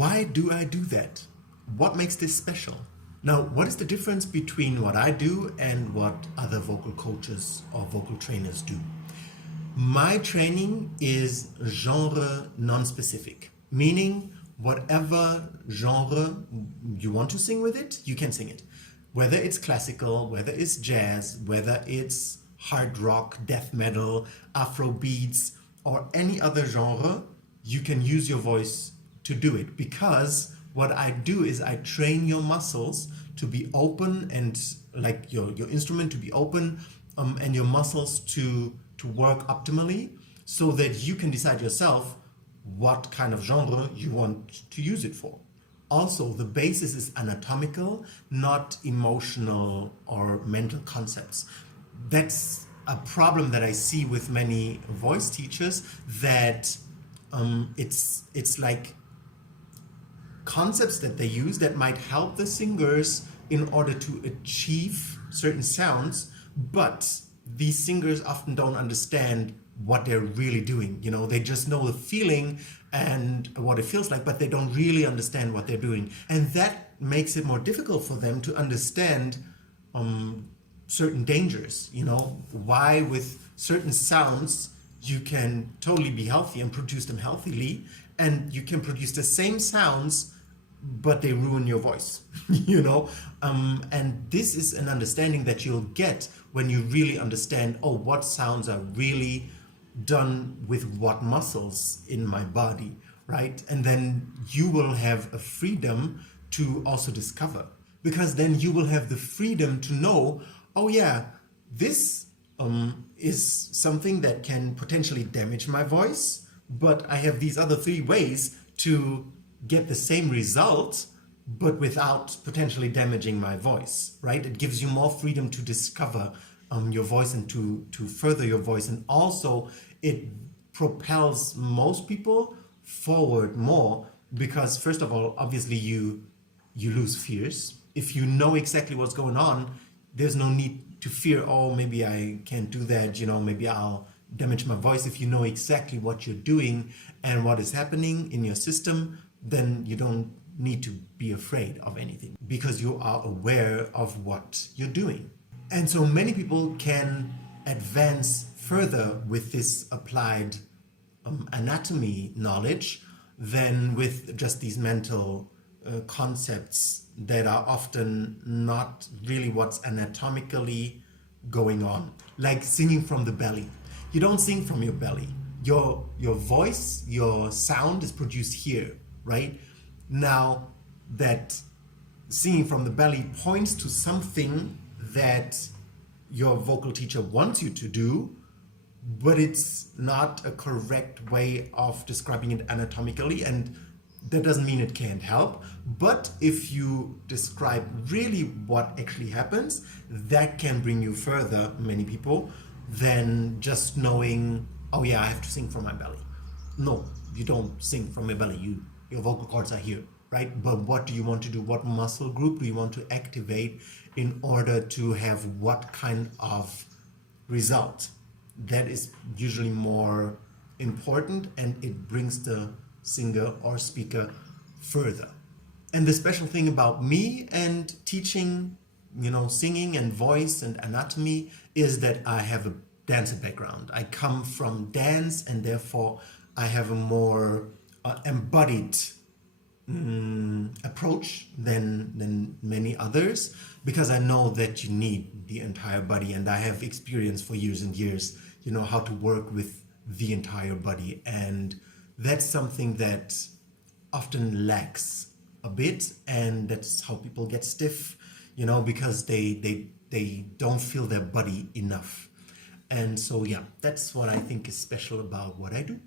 why do I do that? What makes this special? Now, what is the difference between what I do and what other vocal coaches or vocal trainers do? My training is genre non-specific, meaning whatever genre you want to sing with it, you can sing it. Whether it's classical, whether it's jazz, whether it's hard rock, death metal, Afrobeats, or any other genre, you can use your voice to do it, because what I do is I train your muscles to be open, and like your instrument to be open, and your muscles to work optimally, so that you can decide yourself what kind of genre you want to use it for. Also, the basis is anatomical, not emotional or mental concepts. That's a problem that I see with many voice teachers, that it's like concepts that they use that might help the singers in order to achieve certain sounds, but these singers often don't understand what they're really doing. You know, they just know the feeling and what it feels like, but they don't really understand what they're doing. And that makes it more difficult for them to understand certain dangers. You know, why with certain sounds you can totally be healthy and produce them healthily, and you can produce the same sounds but they ruin your voice. You know, and this is an understanding that you'll get when you really understand, oh, what sounds are really done with what muscles in my body, right? And then you will have a freedom to also discover, because then you will have the freedom to know, oh yeah, this is something that can potentially damage my voice, but I have these other 3 ways to get the same result, but without potentially damaging my voice, right? It gives you more freedom to discover your voice and to further your voice. And also it propels most people forward more, because first of all, obviously you lose fears. If you know exactly what's going on, there's no need to fear, oh, maybe I can't do that, you know, maybe I'll damage my voice. If you know exactly what you're doing and what is happening in your system, then you don't need to be afraid of anything, because you are aware of what you're doing. And so many people can advance further with this applied anatomy knowledge than with just these mental concepts that are often not really what's anatomically going on. Like singing from the belly. You don't sing from your belly. Your voice, your sound is produced here, right? Now, that singing from the belly points to something that your vocal teacher wants you to do, but it's not a correct way of describing it anatomically, and that doesn't mean it can't help. But if you describe really what actually happens, that can bring you further, many people, than just knowing, oh yeah, I have to sing from my belly. No, you don't sing from your belly. Your vocal cords are here, right? But what do you want to do? What muscle group do you want to activate in order to have what kind of result? That is usually more important, and it brings the singer or speaker further. And the special thing about me and teaching, you know, singing and voice and anatomy is that I have a dancer background. I come from dance, and therefore I have a more embodied approach than many others, because I know that you need the entire body, and I have experience for years and years, you know, how to work with the entire body. And that's something that often lacks a bit, and that's how people get stiff, you know, because they don't feel their body enough. And so yeah, that's what I think is special about what I do.